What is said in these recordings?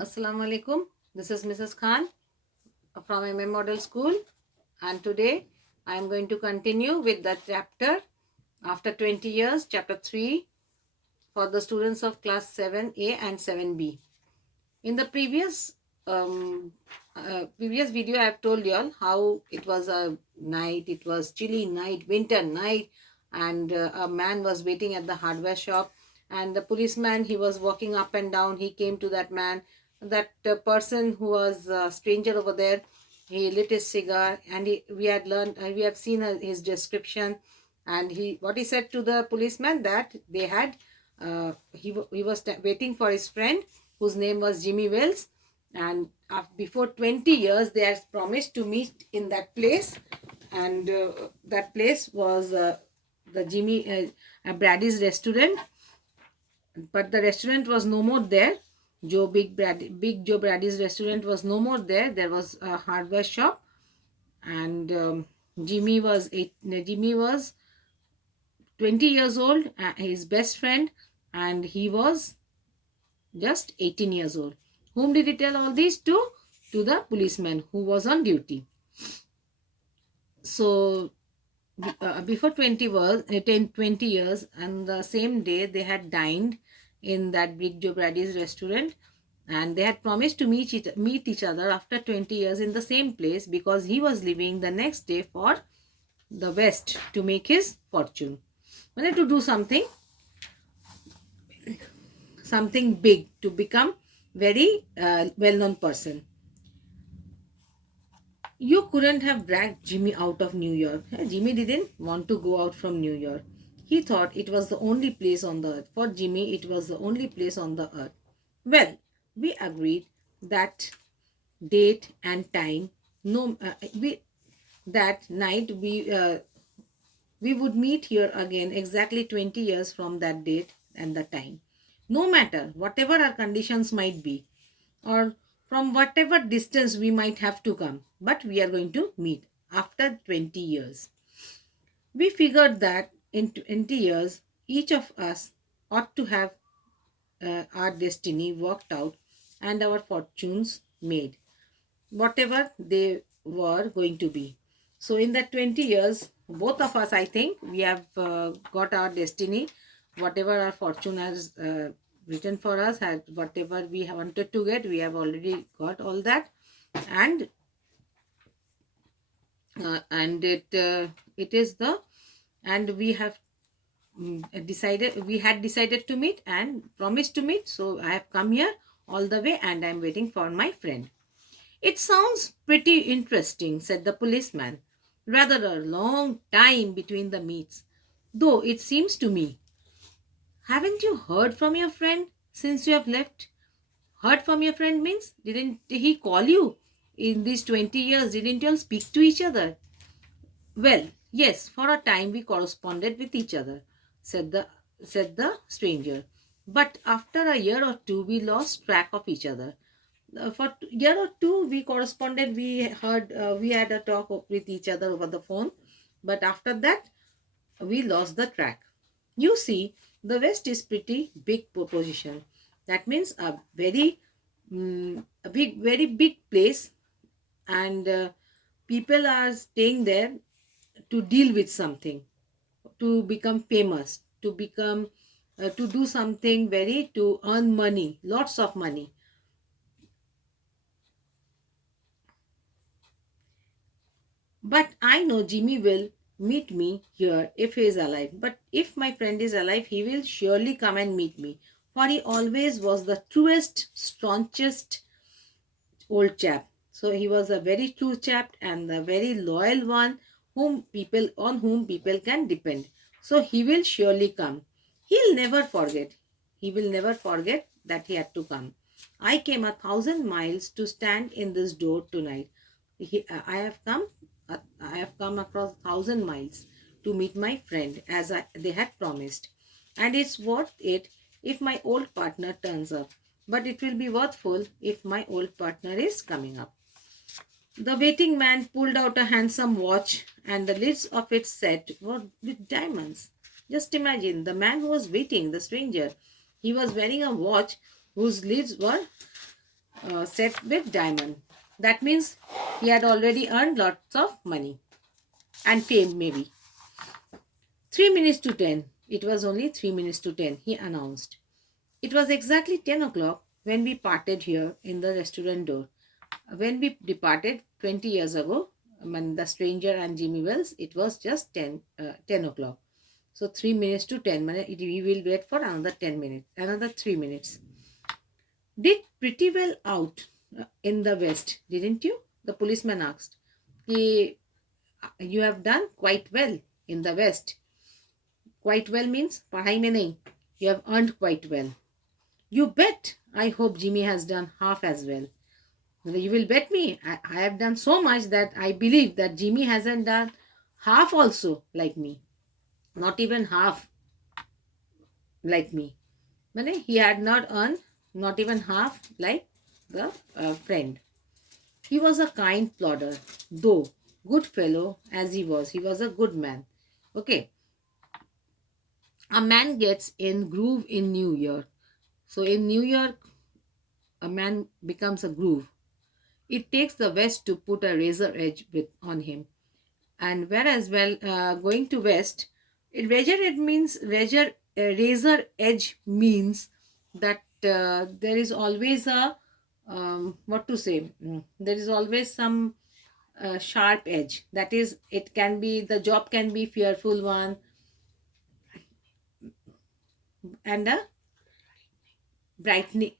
Assalamu alaikum. This is Mrs. Khan from MM Model School, and today I am going to continue with the chapter after 20 years, chapter 3 for the students of class 7A and 7B. In the previous video, I have told you all how it was a night, it was chilly night, winter night, and a man was waiting at the hardware shop, and the policeman, he was walking up and down. He came to that man, that person who was a stranger over there. He lit his cigar, and we have seen his description, and what he said to the policeman, that they had he was waiting for his friend whose name was Jimmy Wells, and before 20 years they had promised to meet in that place, and that place was the Jimmy Brady's restaurant, but the restaurant was no more there. Big Joe Brady's restaurant was no more there. There was a hardware shop, and Jimmy was 20 years old, his best friend, and he was just 18 years old. Whom did he tell all this to? To the policeman who was on duty. So before 20 years, and the same day they had dined in that Big Joe Brady's restaurant, and they had promised to meet each other after 20 years in the same place, because he was leaving the next day for the west to make his fortune. Wanted to do something big, to become very well-known person. You couldn't have dragged Jimmy out of New York. Jimmy didn't want to go out from New York. He thought it was the only place on the earth. For Jimmy, it was the only place on the earth. Well, we agreed that date and time. No, we that night we would meet here again exactly 20 years from that date and the time. No matter whatever our conditions might be, or from whatever distance we might have to come, but we are going to meet after 20 years. We figured that in 20 years, each of us ought to have our destiny worked out and our fortunes made, whatever they were going to be. So, in that 20 years, both of us, I think, we have got our destiny, whatever our fortune has written for us, whatever we have wanted to get, we have already got all that, and it is the and we have we had decided to meet and promised to meet. So I have come here all the way, and I am waiting for my friend. It sounds pretty interesting, said the policeman. Rather a long time between the meets, though it seems to me. Haven't you heard from your friend since you have left? Heard from your friend means, didn't he call you in these 20 years? Didn't you all speak to each other? Well, yes, for a time we corresponded with each other, said the stranger. But after a year or two, we lost track of each other. For a year or two, we corresponded. We had a talk with each other over the phone. But after that, we lost the track. You see, the West is pretty big proposition. That means very big place, and people are staying there to deal with something, to become famous, to do something to earn money, lots of money. But I know Jimmy will meet me here if he is alive. But if my friend is alive, he will surely come and meet me. For he always was the truest, staunchest old chap. So he was a very true chap and a very loyal one, on whom people can depend. So he will surely come. He'll never forget. He will never forget that he had to come. I came 1,000 miles to stand in this door tonight. I have come across 1,000 miles to meet my friend, as they had promised, and it's worth it if my old partner turns up. But it will be worthful if my old partner is coming up. The waiting man pulled out a handsome watch, and the lids of it set were with diamonds. Just imagine the man who was waiting, the stranger. He was wearing a watch whose lids were set with diamond. That means he had already earned lots of money and fame, maybe. 3 minutes to 10. It was only 3 minutes to 10, he announced. It was exactly 10 o'clock when we parted here in the restaurant door. When we departed 20 years ago, when the stranger and Jimmy Wells, it was just 10 o'clock. So 3 minutes to 10 minutes, we will wait for another 10 minutes, another 3 minutes. Did pretty well out in the west, didn't you? The policeman asked. He, you have done quite well in the west. Quite well means पढ़ाई में नहीं. You have earned quite well. You bet. I hope Jimmy has done half as well. You will bet me. I have done so much that I believe that Jimmy hasn't done half also like me. Not even half like me. He had not earned not even half like the friend. He was a kind plodder, though good fellow as he was a good man. Okay, a man gets in groove in New York. So in New York, a man becomes a groove. It takes the West to put a razor edge on him. And whereas, going to West, it means razor edge means that there is always a what to say. There is always some sharp edge. That is, it can be the job can be fearful one and a brightening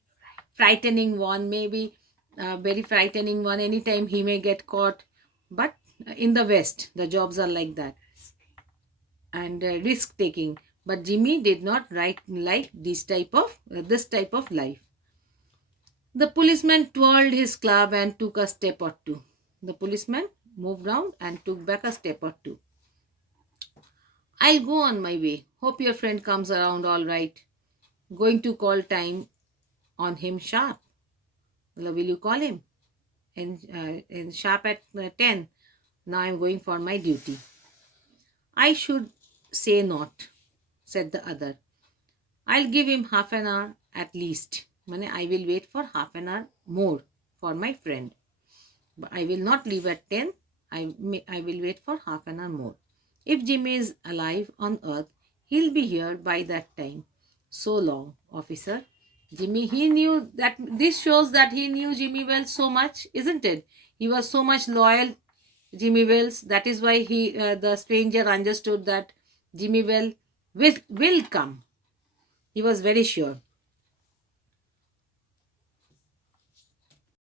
frightening one, maybe very frightening one. Anytime he may get caught, but in the West the jobs are like that, and risk taking. But Jimmy did not like this type of life. The policeman twirled his club and took a step or two. The policeman moved round and took back a step or two. I'll go on my way. Hope your friend comes around all right. Going to call time on him sharp. Will you call him? In sharp at 10. Now I'm going for my duty. I should say not, said the other. I'll give him half an hour at least. I will wait for half an hour more for my friend. But I will not leave at 10. I will wait for half an hour more. If Jimmy is alive on earth, he'll be here by that time. So long, officer. Jimmy, he knew that this shows that he knew Jimmy Wells so much, isn't it? He was so much loyal, Jimmy Wells. That is why the stranger understood that Jimmy will come. He was very sure.